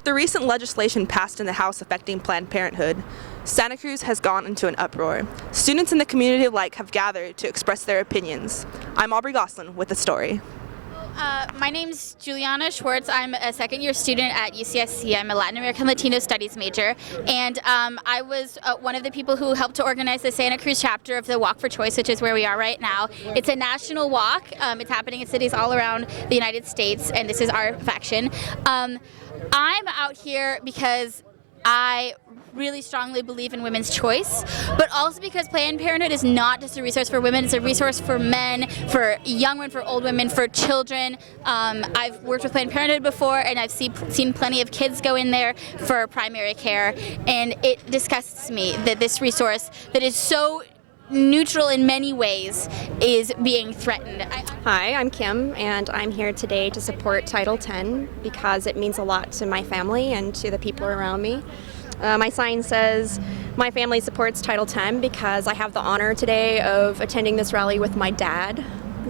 With the recent legislation passed in the House affecting Planned Parenthood, Santa Cruz has gone into an uproar. Students in the community alike have gathered to express their opinions. I'm Aubrey Goslin with the story. My name's Juliana Schwartz. I'm a second-year student at UCSC. I'm a Latin American Latino Studies major, and I was one of the people who helped to organize the Santa Cruz chapter of the Walk for Choice, which is where we are right now. It's a national walk. It's happening in cities all around the United States, and this is our faction. I'm out here because I really strongly believe in women's choice, but also because Planned Parenthood is not just a resource for women, it's a resource for men, for young women, for old women, for children. I've worked with Planned Parenthood before, and I've seen plenty of kids go in there for primary care, and it disgusts me that this resource that is so neutral in many ways is being threatened. Hi, I'm Kim, and I'm here today to support Title X because it means a lot to my family and to the people around me. My sign says, "My family supports Title X" because I have the honor today of attending this rally with my dad.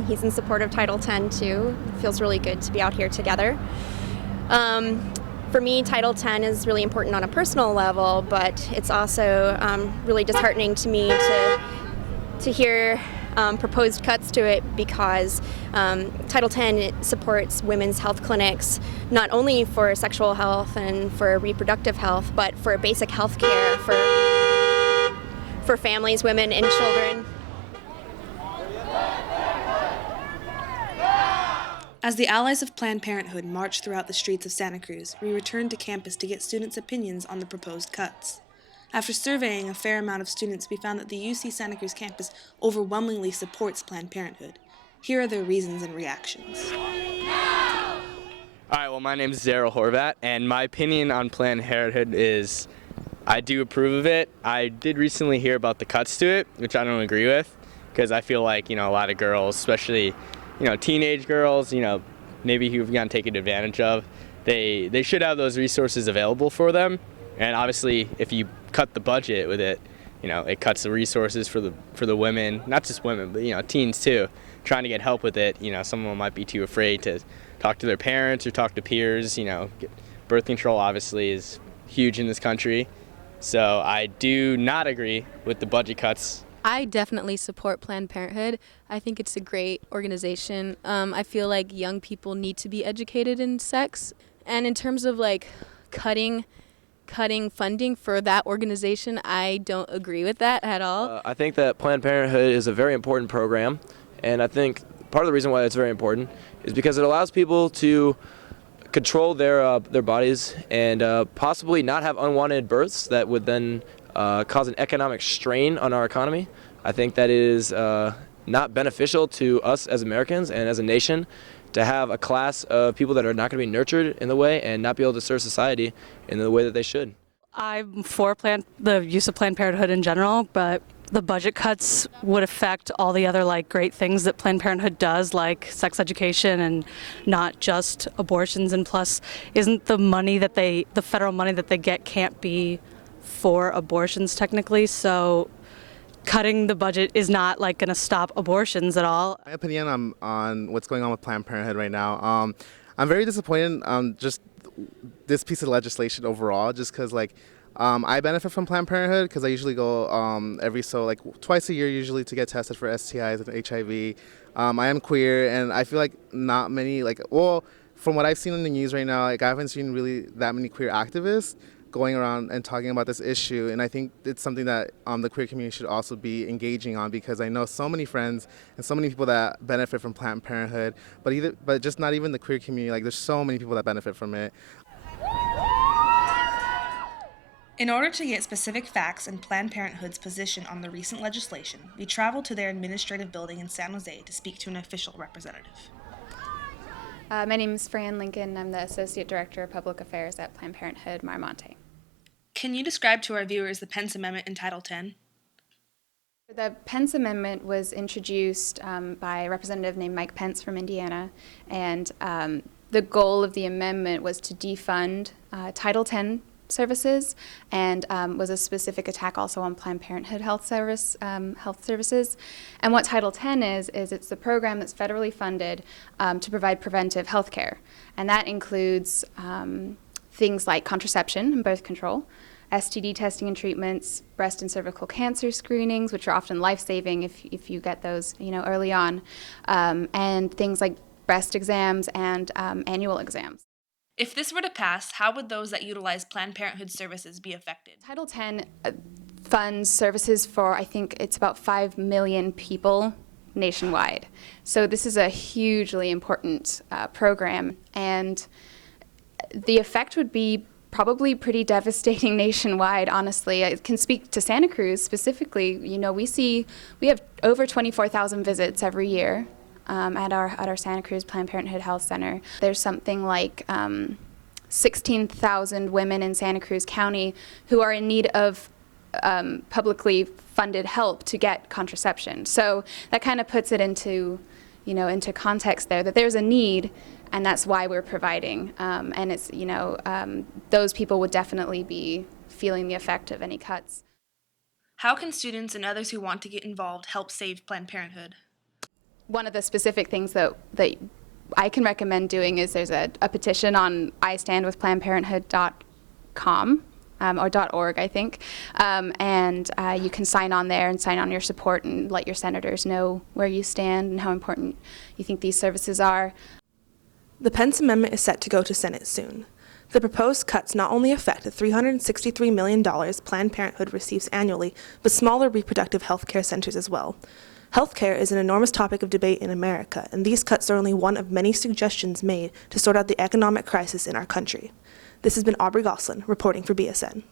He's in support of Title X too. It feels really good to be out here together. For me, Title X is really important on a personal level, but it's also really disheartening to me to hear proposed cuts to it because Title X supports women's health clinics not only for sexual health and for reproductive health, but for basic health care for families, women, and children. As the allies of Planned Parenthood marched throughout the streets of Santa Cruz, we returned to campus to get students' opinions on the proposed cuts. After surveying a fair amount of students, we found that the UC Santa Cruz campus overwhelmingly supports Planned Parenthood. Here are their reasons and reactions. All right, well, my name is Zara Horvat, and my opinion on Planned Parenthood is I do approve of it. I did recently hear about the cuts to it, which I don't agree with, because I feel like, a lot of girls, especially, teenage girls, maybe who've gotten taken advantage of, they should have those resources available for them. And obviously, if you cut the budget with it, it cuts the resources for the women, not just women, but teens too, trying to get help with it. Some of them might be too afraid to talk to their parents or talk to peers. Birth control obviously is huge in this country, so I do not agree with the budget cuts. I definitely support Planned Parenthood. I think it's a great organization. I feel like young people need to be educated in sex, and in terms of cutting funding for that organization, I don't agree with that at all. I think that Planned Parenthood is a very important program, and I think part of the reason why it's very important is because it allows people to control their bodies and possibly not have unwanted births that would then cause an economic strain on our economy. I think that is not beneficial to us as Americans and as a nation to have a class of people that are not going to be nurtured in the way and not be able to serve society in the way that they should. I'm for the use of Planned Parenthood in general, but the budget cuts would affect all the other great things that Planned Parenthood does, like sex education and not just abortions. And plus, isn't the federal money that they get can't be for abortions technically? So cutting the budget is not going to stop abortions at all. My opinion on what's going on with Planned Parenthood right now, I'm very disappointed just this piece of legislation overall, just because I benefit from Planned Parenthood because I usually go twice a year usually to get tested for STIs and HIV. I am queer, and I feel like not many from what I've seen in the news right now, I haven't seen really that many queer activists going around and talking about this issue, and I think it's something that the queer community should also be engaging on, because I know so many friends and so many people that benefit from Planned Parenthood, but just not even the queer community. There's so many people that benefit from it. In order to get specific facts and Planned Parenthood's position on the recent legislation, we traveled to their administrative building in San Jose to speak to an official representative. My name is Fran Lincoln. I'm the Associate Director of Public Affairs at Planned Parenthood Miramonte. Can you describe to our viewers the Pence Amendment in Title X? The Pence Amendment was introduced by a representative named Mike Pence from Indiana, and the goal of the amendment was to defund Title X services, and was a specific attack also on Planned Parenthood health services. And what Title X is it's the program that's federally funded to provide preventive health care, and that includes things like contraception and birth control, STD testing and treatments, breast and cervical cancer screenings, which are often life-saving if you get those, early on, and things like breast exams and annual exams. If this were to pass, how would those that utilize Planned Parenthood services be affected? Title X funds services for, I think it's about 5 million people nationwide. So this is a hugely important program, and the effect would be probably pretty devastating nationwide, honestly. I can speak to Santa Cruz specifically. We have over 24,000 visits every year at our Santa Cruz Planned Parenthood Health Center. There's something like 16,000 women in Santa Cruz County who are in need of publicly funded help to get contraception. So that kind of puts it into context there, that there's a need, and that's why we're providing. And it's, those people would definitely be feeling the effect of any cuts. How can students and others who want to get involved help save Planned Parenthood? One of the specific things that I can recommend doing is there's a petition on istandwithplannedparenthood.com. Or .org, I think, and you can sign on there and sign on your support and let your senators know where you stand and how important you think these services are. The Pence Amendment is set to go to Senate soon. The proposed cuts not only affect the $363 million Planned Parenthood receives annually, but smaller reproductive health care centers as well. Healthcare is an enormous topic of debate in America, and these cuts are only one of many suggestions made to sort out the economic crisis in our country. This has been Aubrey Goslin reporting for BSN.